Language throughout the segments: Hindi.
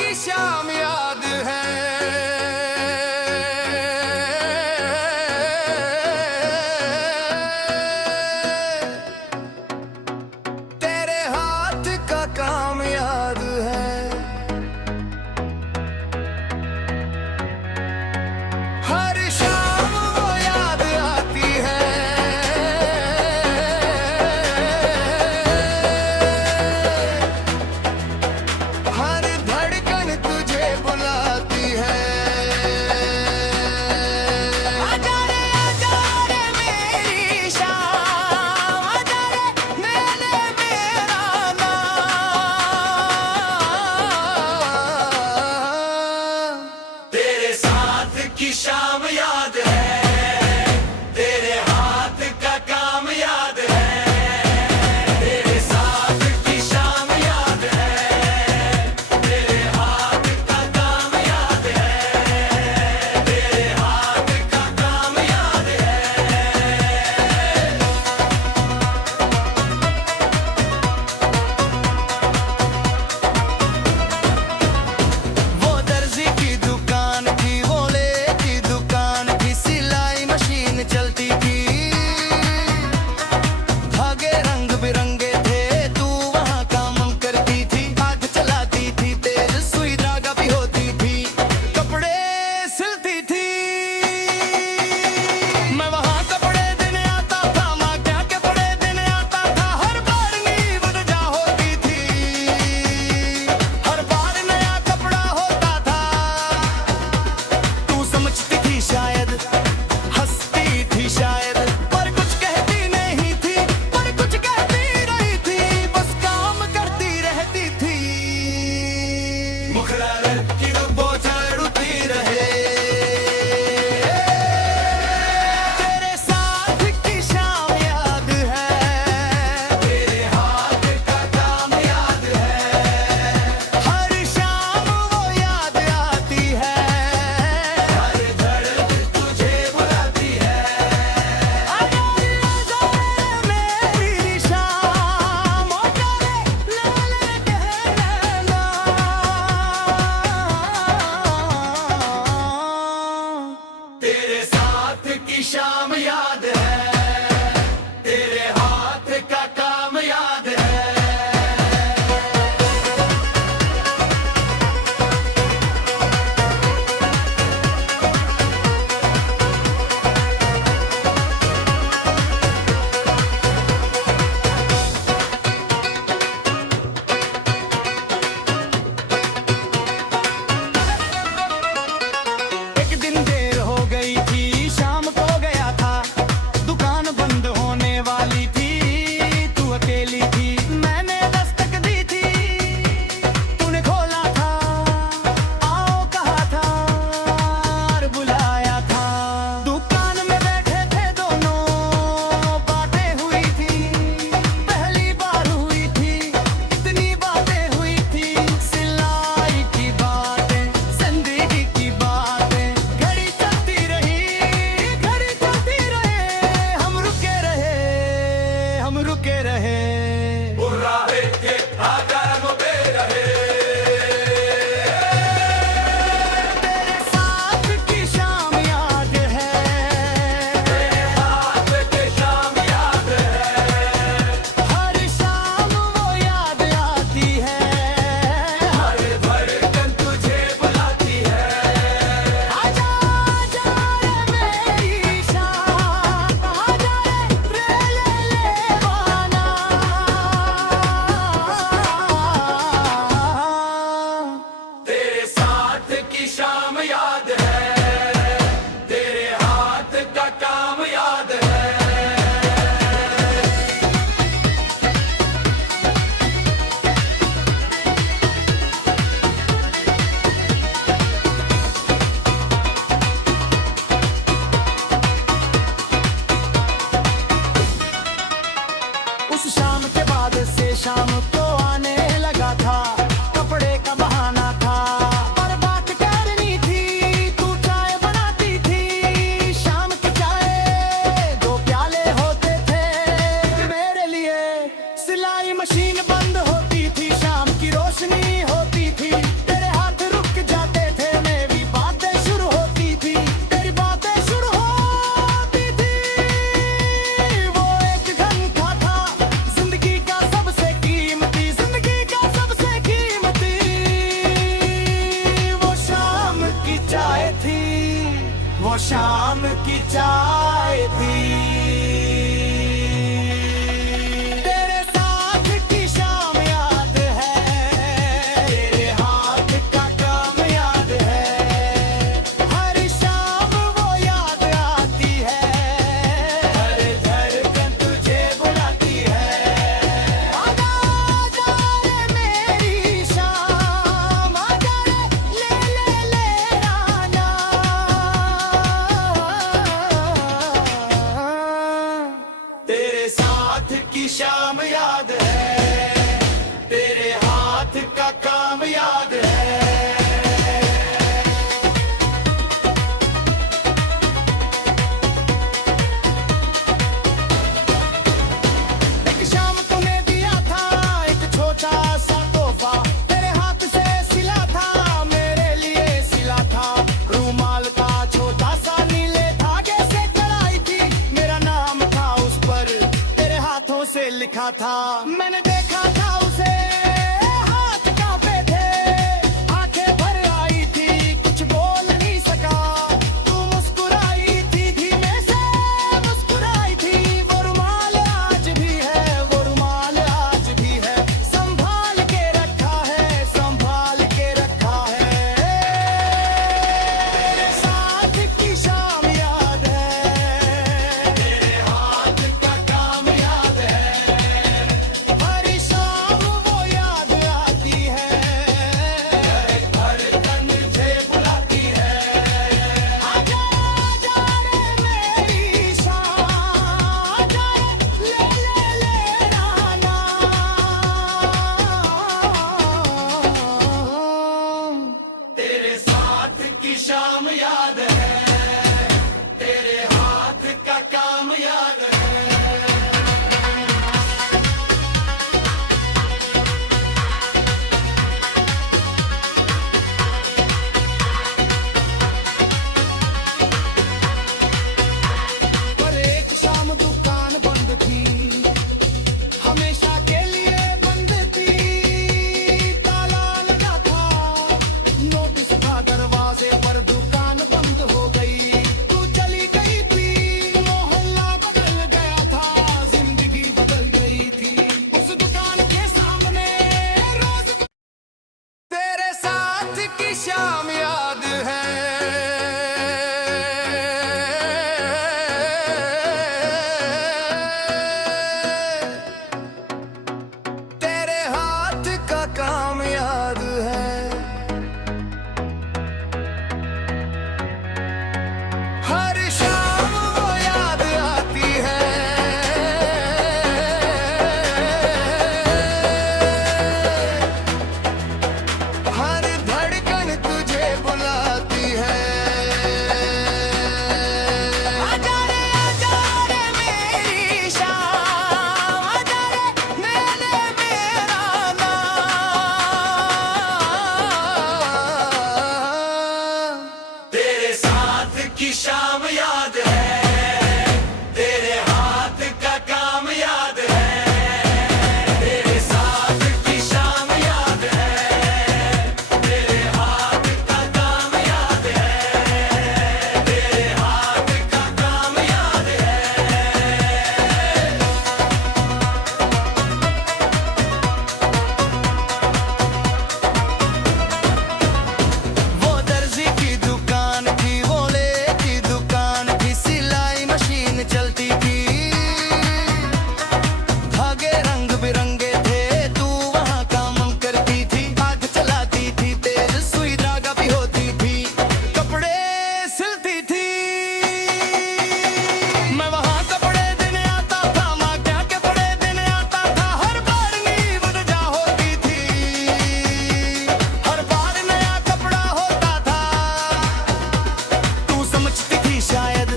की शाम याद है, तेरे हाथ का काम याद है। हर शाम वो याद आती है, हर धड़कन तुझे बुलाती है। आजा रे मेरी शाम, आजा रे मेरे मेरा नाम। तेरे साथ की शाम याद है, तेरे हाथ का काम याद है। तेरे साथ की शाम याद है, तेरे हाथ का काम याद है। तेरे हाथ का काम याद है। वो दर्जी की दुकान थी, वो ले की दुकान थी, सिलाई मशीन चलती थी। धागे रंग बिरंगे थे, तू वहाँ काम करती थी। हाथ चलाती थी, तेज सुई धागा भी होती थी, कपड़े सिलती थी। मैं वहाँ कपड़े देने आता था, माँ क्या के बड़े देने आता था। हर बार नींव जा होती थी, हर बार नया कपड़ा होता था। तू समझती थी शायद, हंसती थी शायद, पर कुछ कहती नहीं थी, पर कुछ कहती रही थी। बस काम करती रहती थी, मुखड़ा की बोझ उड़ती रहे। तेरे साथ की शाम याद है, तेरे हाथ का काम याद है। हर शाम वो याद आती है, हर धड़कन तुझे बुलाती है। आजा रे मेरी शाम, आजा रे ले ले कहना। चाय थी। तेरे साथ की शाम याद है, तेरे हाथ का काम याद है। हर शाम वो याद आती है, हर धड़कन तुझे बुलाती है। आजा आजा रे मेरी शाम, आजा रे ले ले ले राना। तेरे साथ की शाम याद है, तेरे हाथ का काम याद है। एक शाम तूने दिया था एक छोटा सा तोहफा, तेरे हाथ से सिला था, मेरे लिए सिला था। रूमाल का छोटा सा नीले धागे से कढ़ाई थी, मेरा नाम था उस पर, तेरे हाथों से लिखा था। मैंने देखा था उसे, हाथ कांपे थे, आंखें भर आई थी, कुछ बोल नहीं सका। तू मुस्कुराई थी, धीमे से मुस्कुराई थी। वो रुमाल आज भी है, वो रुमाल आज भी है, संभाल के रखा है, संभाल के रखा है। तेरे साथ की शाम याद है, तेरे हाथ का काम याद है। हर शाम वो याद आती है, हर धड़कन तुझे बुलाती है। आजा आजा रे मेरी शाम, आजा रे ले ले ले राना। तेरे साथ की शाम याद है, तेरे हाथ का काम याद है। पर एक शाम दुकान बंद थी, हमेशा के लिए बंद थी। ताला लगा था, नोटिस था दरवाजे पर, दुकान बंद हो गई। तू चली गई थी, मोहल्ला बदल गया था, जिंदगी बदल गई थी। उस दुकान के सामने रोज तेरे साथ की शाम याद है, तेरे हाथ का काम याद है। हर शाम वो याद आती है, हर धड़कन तुझे बुलाती है। आजा रे मेरी शाम, आजा रे ले ले मेरा नाम। तेरे साथ की शाम याद है, तेरे हाथ का काम याद है। तेरे साथ की शाम याद है, तेरे हाथ का काम याद है। तेरे हाथ का काम याद है। वो दर्जी की दुकान थी, वो ले की दुकान थी, सिलाई मशीन चलती थी। धागे रंग बिरंगे थे, तू वहाँ काम करती थी। आग चलाती थी, तेज सुई धागा भी होती थी, कपड़े सिलती थी। मैं वहाँ कपड़े देने आता था, माँ क्या के बड़े देने आता था। हर बार नींव जा होती थी, हर बार नया कपड़ा होता था। तू समझती थी शायद,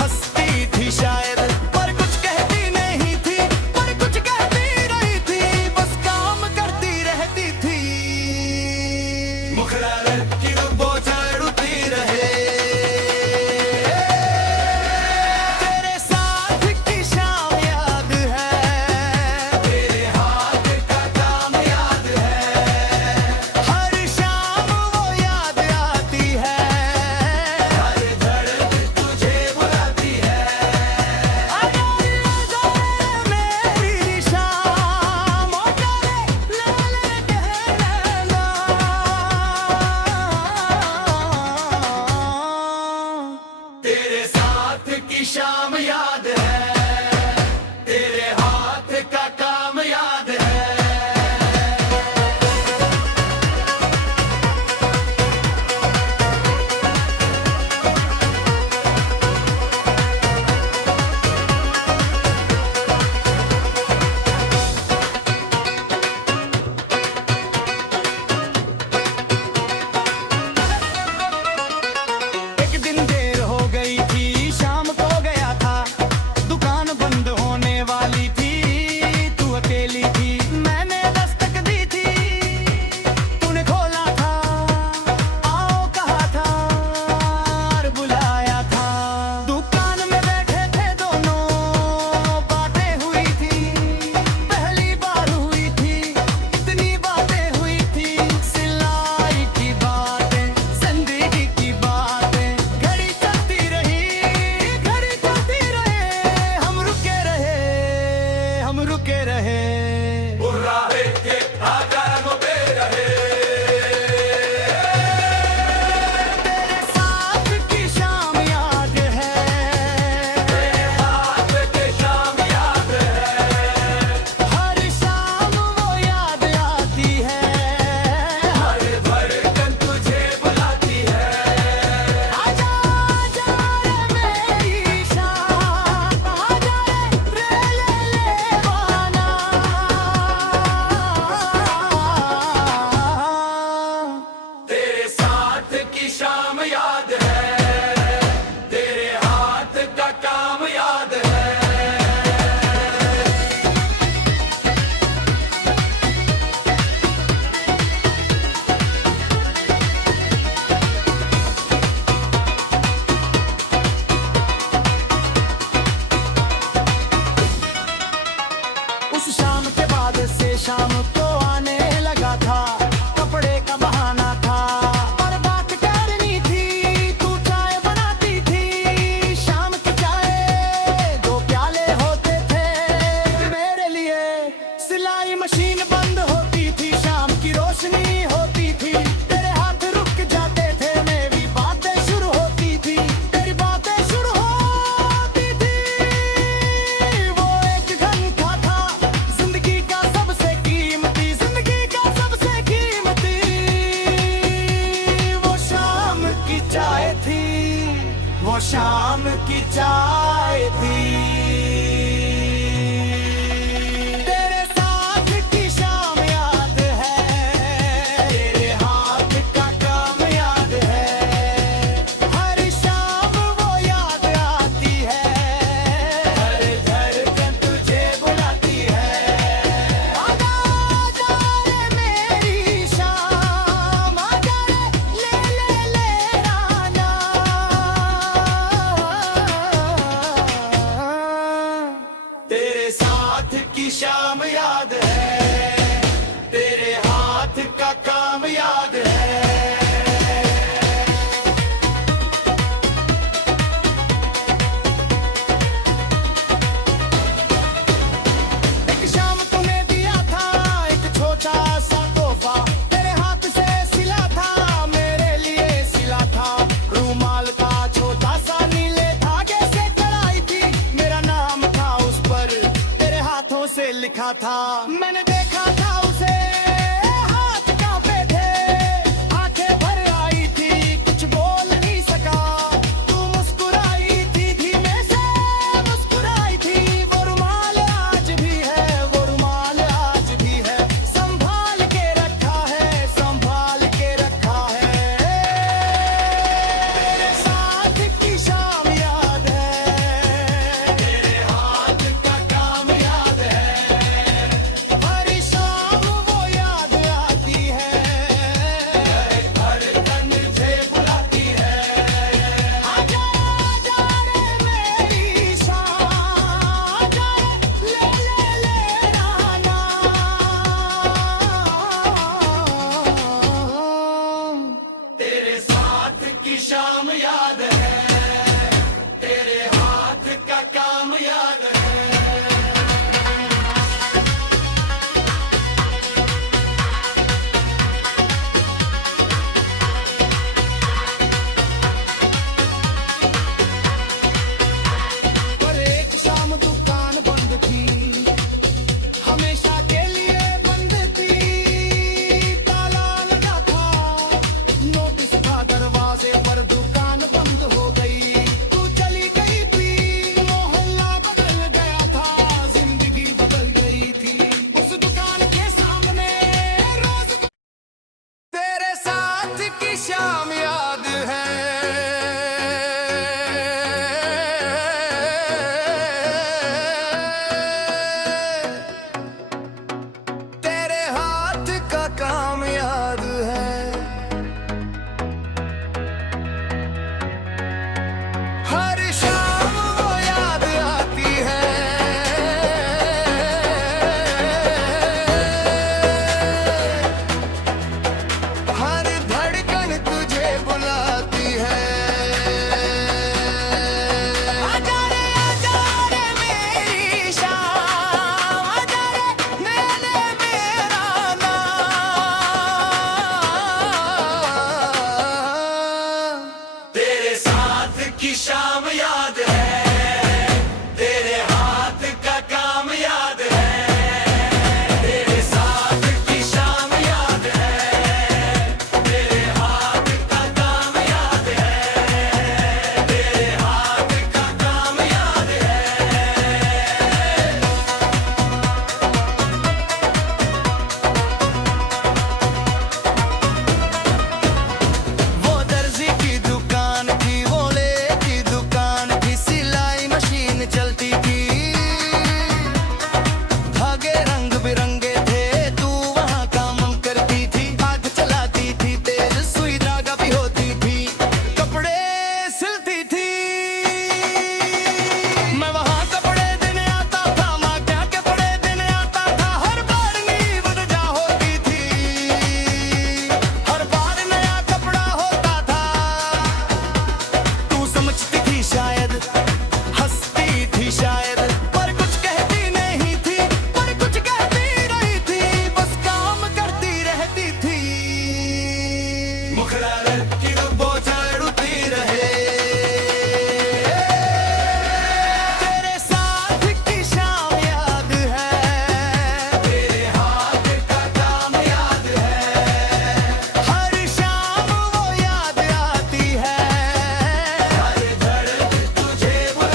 हंसती थी शायद, पर कुछ कहती नहीं थी, पर कुछ कहती रही थी, बस काम करती रहती थी। मुखड़ा लटकी बोझ उड़ती रहे। तेरे साथ की शाम याद है, तेरे हाथ का काम याद है। हर शाम वो याद आती है, हर धड़कन तुझे बुलाती है। चाय थी। तेरे साथ की शाम याद है, तेरे हाथ का काम याद है, हर शाम वो याद आती है, हर धड़कन तुझे बुलाती है। आजा आजा रे मेरी शाम, आजा रे ले ले ले राना। तेरे साथ की शाम याद है, तेरे हाथ का काम याद है। एक शाम तूने दिया था एक छोटा सा तोहफा, तेरे हाथ से सिला था, मेरे लिए सिला था। रूमाल का छोटा सा नीले धागे से कढ़ाई थी, मेरा नाम था उस पर, तेरे हाथों से लिखा था। मैंने देखा था उसे, हाथ कांपे थे, आंखें भर आई थी, कुछ बोल नहीं सका। तू मुस्कुराई थी, धीमे से मुस्कुराई थी। वो रुमाल आज भी है, वो रुमाल आज भी है, संभाल के रखा है, संभाल के रखा है। तेरे साथ की शाम याद है, तेरे हाथ का काम याद है, हर शाम वो याद आती है, हर धड़कन तुझे बुलाती है। आजा आजा रे मेरी शाम, आजा रे ले ले ले राना। तेरे साथ की शाम याद है, तेरे हाथ का काम याद है। पर एक शाम दुकान बंद थी, हमेशा के लिए बंद थी। ताला लगा था, नोटिस था दरवाजे पर, दुकान बंद हो गई। तू चली गई थी, मोहल्ला बदल गया था, जिंदगी बदल गई थी। उस दुकान के सामने रोज तेरे साथ की शाम याद है, तेरे हाथ का काम याद है, हर शाम वो याद आती है, हर धड़कन तुझे बुलाती है। आजा रे मेरी शाम, आजा रे ले ले मेरा नाम। तेरे साथ की शाम याद है, तेरे हाथ का काम याद है, तेरे साथ की शाम याद है, तेरे हाथ का काम याद है, तेरे हाथ का काम याद है। वो दर्जी की दुकान थी, वो ले की दुकान थी, सिलाई मशीन चलती थी, धागे रंग बिरंगे थे, तू वहाँ काम करती थी। हाथ चलाती थी, तेज सुई धागा भी होती थी, कपड़े सिलती थी। मैं वहाँ कपड़े देने आता था, माँ क्या के बड़े देने आता था, हर बार नींव जा होती थी, हर बार नया कपड़ा होता था। तू समझती थी शायद, हंसती थी शायद, पर कुछ कहती नहीं थी, पर कुछ कहती रही थी, बस काम करती रहती थी। मुखड़ा की बोझ उड़ती रहे। तेरे साथ की शाम याद है, तेरे हाथ का काम याद है, हर शाम वो याद आती है, हर धड़कन तुझे बुलाती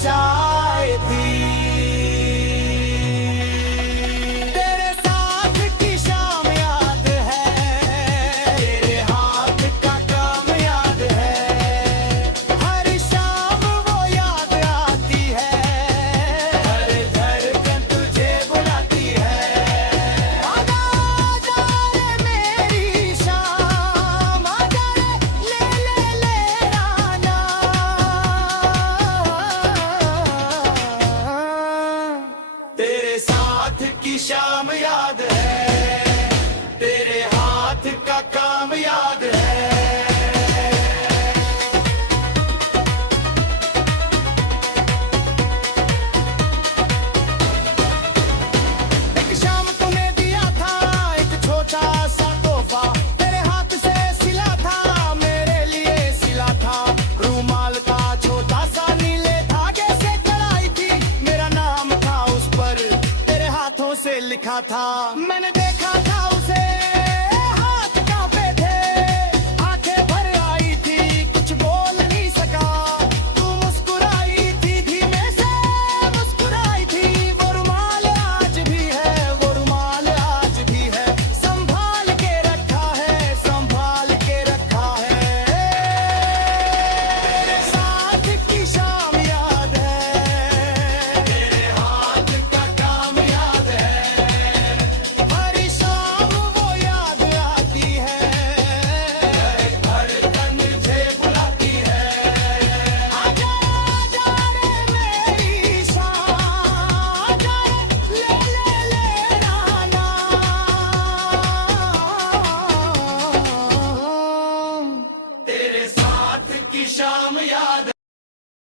चाय थी। तेरे साथ की शाम याद है, तेरे हाथ का काम याद है। हर शाम वो याद आती है, हर धड़कन तुझे बुलाती है। आजा आजा रे मेरी शाम, आजा रे ले राना। तेरे साथ की शाम याद है, तेरे हाथ का काम याद है। एक शाम तूने दिया था एक छोटा सा तोहफा, तेरे हाथ से सिला था, मेरे लिए सिला था। रूमाल का छोटा सा नीले धागे से कढ़ाई थी, मेरा नाम था उस पर, तेरे हाथों से लिखा था। मैंने